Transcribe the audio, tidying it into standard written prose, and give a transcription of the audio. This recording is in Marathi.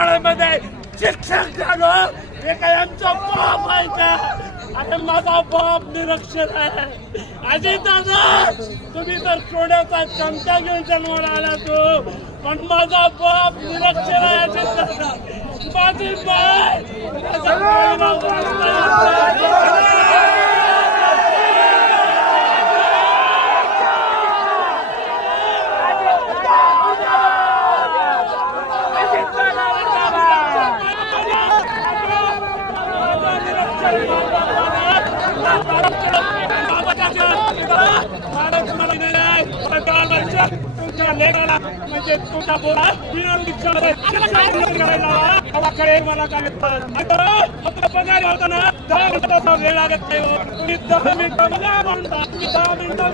शाळेमध्ये शिक्षक झालो हे काय आमचा बाप आहे का? अरे माझा बाप निरक्षर आहे. अजित दादा तुम्ही तर सोन्याचा चमचा घेऊन जन्माला आला तो, पण माझा बाप निरक्षर आहे. अजित दादा माझी बाय तुमच्या लेखाला म्हणजे तुमच्या बोला मला काय पगार होता ना 10 मिनिटाचा वेळ लागत नाही. तुम्ही 10 मिनिटं मला म्हणता, तुम्ही 10 मिनिटं